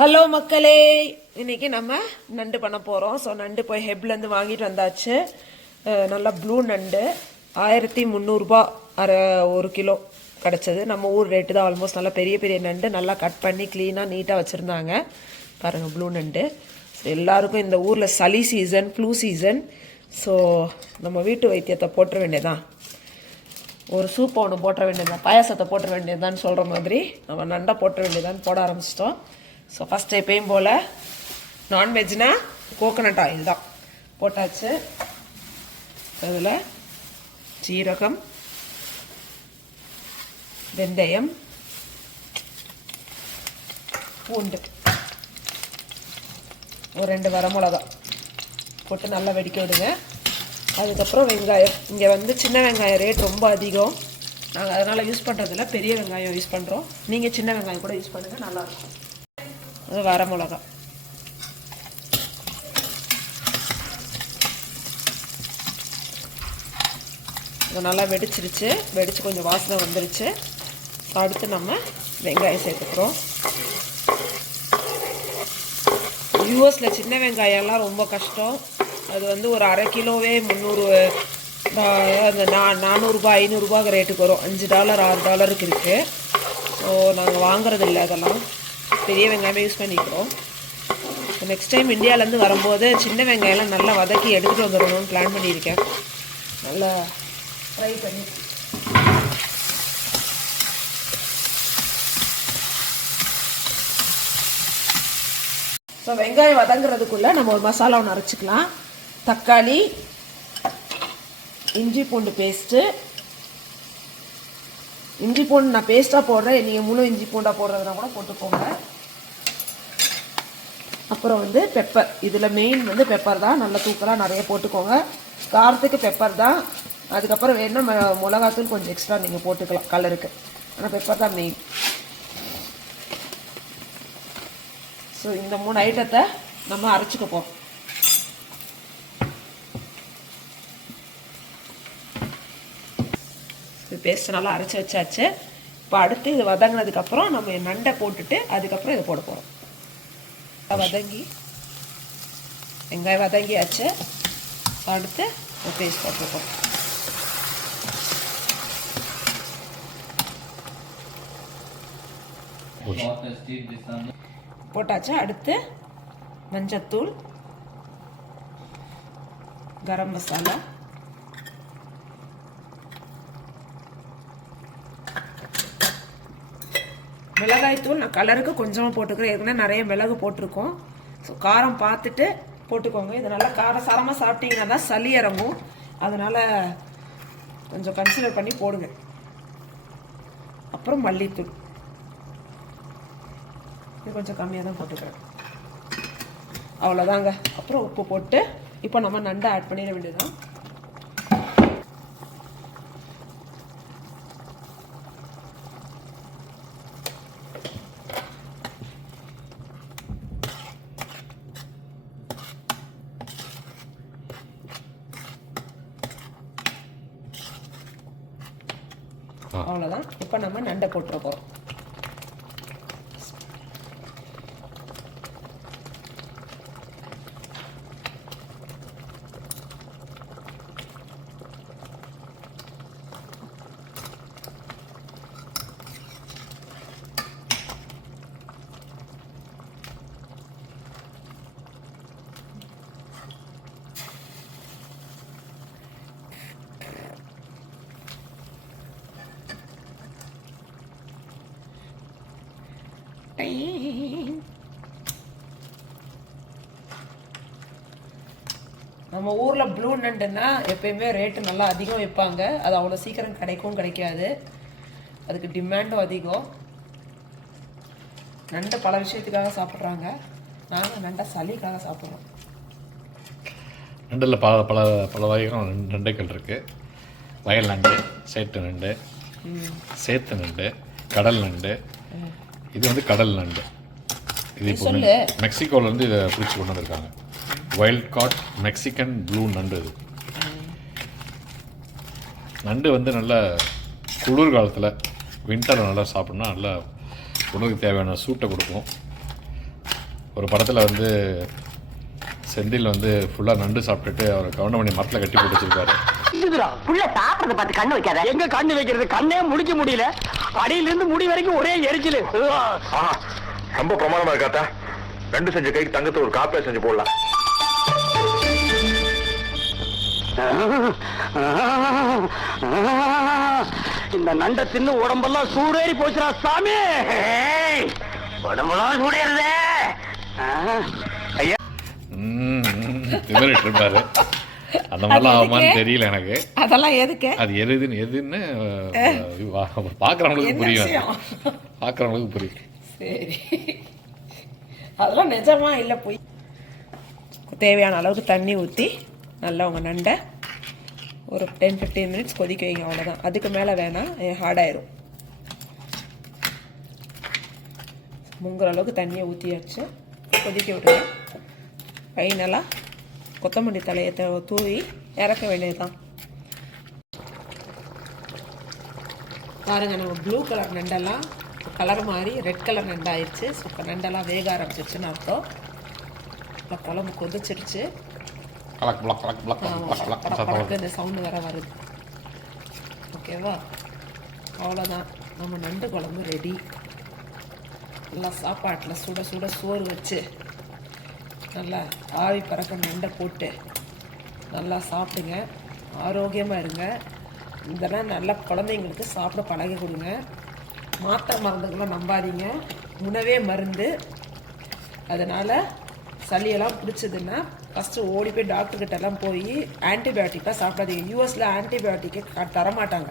Hello மக்களே, இன்னைக்கு நம்ம நண்டு பண்ண போகிறோம். ஸோ நண்டு போய் ஹெப்லேருந்து வாங்கிட்டு வந்தாச்சு. நல்லா ப்ளூ நண்டு 1300 அரை 1 கிலோ கிடச்சது. நம்ம ஊர் ரேட்டு தான். ஆல்மோஸ்ட் நல்லா பெரிய பெரிய நண்டு நல்லா கட் பண்ணி க்ளீனாக நீட்டாக வச்சுருந்தாங்க. பாருங்கள், ப்ளூ நண்டு. ஸோ எல்லாருக்கும் இந்த ஊரில் சளி சீசன், ஃப்ளூ சீசன். ஸோ நம்ம வீட்டு வைத்தியத்தை போட்டுற வேண்டியதான். ஒரு சூப்பை ஒன்று போட்டுற வேண்டியதான், பாயாசத்தை போட்டுற வேண்டியதான்னு சொல்கிற மாதிரி நம்ம நண்டை போட்டுற வேண்டியதான்னு போட ஆரம்பிச்சிட்டோம். ஸோ ஃபஸ்ட்டு எப்பயும் போல் நான்வெஜ்னா கோகோனட் ஆயில் தான் போட்டாச்சு. அதில் சீரகம், வெந்தயம், பூண்டு, ஒரு 2 வரமிளகா போட்டு நல்லா வெடிக்க விடுங்க. அதுக்கப்புறம் வெங்காயம். இங்கே வந்து சின்ன வெங்காயம் ரேட் ரொம்ப அதிகம். நாங்கள் அதனால் யூஸ் பண்ணுறதில்ல, பெரிய வெங்காயம் யூஸ் பண்ணுறோம். நீங்கள் சின்ன வெங்காயம் கூட யூஸ் பண்ணுங்கள், நல்லாயிருக்கும். அது வரமிளகா. இது நல்லா வெடிச்சிருச்சு. வெடித்து கொஞ்சம் வாசனை வந்துருச்சு. அடுத்து நம்ம வெங்காயம் சேர்த்துக்கிறோம். யூஎஸில் சின்ன வெங்காயம்லாம் ரொம்ப கஷ்டம். அது வந்து ஒரு அரை கிலோவே 300 அந்த 400 500 ரேட்டுக்கு வரும். $5 $6 இருக்குது. ஸோ நாங்கள் வாங்குறதில்ல, அதெல்லாம் பெரிய வெங்காயமே யூஸ் பண்ணிக்கிறோம். நெக்ஸ்ட் டைம் இந்தியாவிலேருந்து வரும்போது சின்ன வெங்காயம்லாம் நல்லா வதக்கி எடுத்துகிட்டு வந்துடணும்னு பிளான் பண்ணியிருக்கேன். நல்லா ஃப்ரை பண்ணி. ஸோ வெங்காயம் வதங்குறதுக்குள்ளே நம்ம ஒரு மசாலா ஒன்று அரைச்சிக்கலாம். தக்காளி, இஞ்சி பூண்டு பேஸ்ட்டு. இஞ்சி பூண்டு நான் பேஸ்ட்டாக போடுறேன், நீங்கள் முழு இஞ்சி பூண்டாக போடுறதுனா கூட போட்டுக்கோங்க. அப்புறம் வந்து பெப்பர். இதில் மெயின் வந்து பெப்பர் தான். நல்ல தூக்கலாக நிறைய போட்டுக்கோங்க. காரத்துக்கு பெப்பர் தான். அதுக்கப்புறம் வேணுன்னா மிளகாத்தூள் கொஞ்சம் எக்ஸ்ட்ரா நீங்கள் போட்டுக்கலாம் கலருக்கு. ஆனால் பெப்பர் தான் மெயின். ஸோ இந்த 3 ஐட்டத்தை நம்ம அரைச்சிக்க போகிறோம். இது பேஸ்ட் நல்லா அரைச்சி வச்சாச்சு. இப்போ அடுத்து இது வதங்கினதுக்கப்புறம் நம்ம நண்டை போட்டுட்டு அதுக்கப்புறம் இதை போட போகிறோம். வதங்கி வெங்காயம் வதங்கியாச்சு. அடுத்து பேஸ்ட் போட்டுருக்கோம். போட்டாச்சு. அடுத்து மஞ்சத்தூள், கரம் மசாலா, மிளகாய்த்தூள். நான் கலருக்கு கொஞ்சமாக போட்டுக்கிறேன். ஏற்கனவே நிறைய மிளகு போட்டிருக்கோம். ஸோ காரம் பார்த்துட்டு போட்டுக்கோங்க. இது நல்லா காரசாரமாக சாப்பிட்டீங்கன்னா தான் சளி இறங்கும். அதனால் கொஞ்சம் கன்சிடர் பண்ணி போடுங்க. அப்புறம் மல்லித்தூள். இது கொஞ்சம் கம்மியாக தான் போட்டுக்கிறேன். அவ்வளோதாங்க. அப்புறம் உப்பு போட்டு இப்போ நம்ம நண்டை ஆட் பண்ணிட வேண்டியதுதான். அவ்வளோதான். இப்போ நம்ம நண்டை போட்டுற போகிறோம். நம்ம ஊரில் ப்ளூ நண்டுன்னா எப்பயுமே ரேட்டு நல்லா அதிகம் வைப்பாங்க. அது அவ்வளோ சீக்கிரம் கிடைக்காது. அதுக்கு டிமாண்டும் அதிகம். நண்டை பல விஷயத்துக்காக சாப்பிட்றாங்க. நாங்கள் நண்டை சளிக்காக சாப்பிட்றோம். நண்டில் பல பல பல வகைகள் நண்டுகள் இருக்குது. வயல் நண்டு, சேட்டு நண்டு, சேத்து நண்டு, கடல் நண்டு. இது வந்து கடல் நண்டு. இது இப்போ மெக்சிகோலேருந்து இதை பிடிச்சி கொண்டு வந்திருக்காங்க. வைல்ட் காட் மெக்சிகன் ப்ளூ நண்டு. இது நண்டு வந்து நல்ல குளிர் காலத்தில் வின்டரில் நல்லா சாப்பிட்னா நல்லா உணவுக்கு தேவையான சூட்டை கொடுக்கும். ஒரு படத்தில் வந்து செந்தில் வந்து ஃபுல்லாக நண்டு சாப்பிட்டுட்டு அவர் கவுண்டமணி மரத்தில் கட்டி போட்டு வச்சிருக்காரு. புள்ள சாப்பிடறத பார்த்து கண்ணு வைக்காத. எங்க கண்ணு வைக்கிறது? கண்ணே முடிக்க முடியல. அடியிலிருந்து முடி வரைக்கும் ஒரே எரிச்சல். ரொம்ப பிரமாதமா இருக்காத்தா. நண்டு செஞ்ச கைக்கு தங்கத்தை ஒரு காப்பியா செஞ்சு போடலாம். இந்த நண்டை தின்னு உடம்பெல்லாம் சூடேறி போச்சுடா சாமி. உடம்பெல்லாம் சூடேறுதே. திமிரிட்டு இருப்பாரு. அந்த மாதிரிலாம் ஆகுமான்னு தெரியல எனக்கு. அதெல்லாம் எதுக்கு? அது எதுன்னு பார்க்குறவங்களுக்கு புரியும். பார்க்குறவங்களுக்கு புரியும். சரி, அதெல்லாம் நிஜமா இல்லை போய். தேவையான அளவுக்கு தண்ணி ஊற்றி நல்லா உங்கள் நண்டை ஒரு 10-15 மினிட்ஸ் கொதிக்க வைங்க, அவ்வளோதான். அதுக்கு மேலே வேணாம், ஹார்டாயிரும். முங்குற அளவுக்கு தண்ணியை ஊற்றியாச்சு, கொதிக்க விட்டுருங்க. ஃபைனலாக கொத்தமல்லி தலையை தூவி இறக்க வேண்டியதுதான். பாருங்கள், நம்ம ப்ளூ கலர் நண்டெல்லாம் கலர் மாதிரி ரெட் கலர் நண்டாயிருச்சு. ஸோ இப்போ நண்டெல்லாம் வேக ஆரம்பிச்சிருச்சுன்னு அர்த்தம். இப்போ குழம்பு கொதிச்சிருச்சு. இந்த சவுண்டு வேற வருது. ஓகேவா? அவ்வளோதான், நம்ம நண்டு குழம்பு ரெடி. நல்லா சாப்பாட்டில் சுட சுட சோறு வச்சு நல்லா ஆவி பறக்க நண்டை போட்டு நல்லா சாப்பிடுங்க. ஆரோக்கியமாக இருங்க. இதெல்லாம் நல்லா குழந்தைங்களுக்கு சாப்பிட பழகி கொடுங்க. மாத்திரை மருந்துகள்லாம் நம்பாதீங்க, உணவே மருந்து. அதனால் சளியெல்லாம் பிடிச்சதுன்னா ஃபஸ்ட்டு ஓடி போய் டாக்டர்கிட்டலாம் போய் ஆன்டிபயோட்டிக்காக சாப்பிடாதீங்க. யூஎஸில் ஆன்டிபயோட்டிக்கை தரமாட்டாங்க.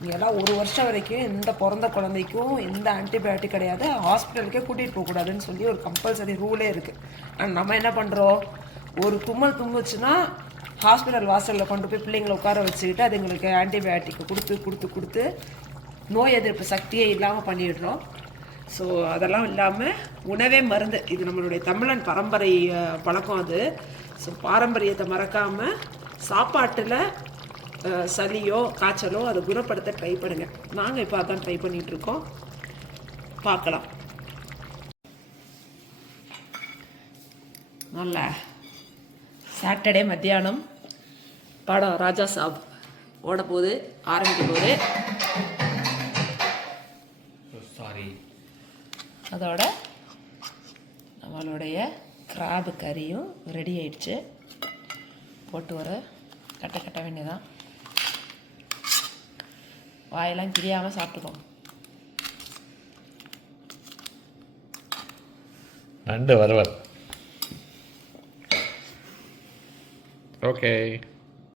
நீங்கள்லாம் 1 வருஷம் வரைக்கும் எந்த பிறந்த குழந்தைக்கும் எந்த ஆன்டிபயோட்டிக் கிடையாது, ஹாஸ்பிட்டலுக்கே கூட்டிகிட்டு போகக்கூடாதுன்னு சொல்லி ஒரு கம்பல்சரி ரூலே இருக்குது. ஆனால் நம்ம என்ன பண்ணுறோம், ஒரு தும்மல் தும்முச்சுன்னா ஹாஸ்பிட்டல் வாசலில் கொண்டு போய் பிள்ளைங்களை உட்கார வச்சுக்கிட்டு அதுங்களுக்கு ஆன்டிபயோட்டிக்கை கொடுத்து நோய் எதிர்ப்பு சக்தியே இல்லாமல் பண்ணிடுறோம். ஸோ அதெல்லாம் இல்லாமல் உணவே மருந்து. இது நம்மளுடைய தமிழன் பரம்பரை பழக்கம் அது. ஸோ பாரம்பரியத்தை மறக்காமல் சாப்பாட்டில் சளியோ காய்ச்சலோ அதை குணப்படுத்த ட்ரை பண்ணுங்கள். நாங்கள் இப்போ அதான் ட்ரை பண்ணிகிட்ருக்கோம். பார்க்கலாம். நல்ல சாட்டர்டே மத்தியானம் படம் ராஜா சாப் ஓட போகுது, ஆரம்பிக்க போகுது. அதோட நம்மளுடைய கிராபு கறியும் ரெடி ஆயிடுச்சு. போட்டு ஒரு கட்ட வேண்டியதான். வாயெல்லாம் கிரியாமல் சாப்பிட்டுக்கோங்க. நண்டு வறுவல். ஓகே.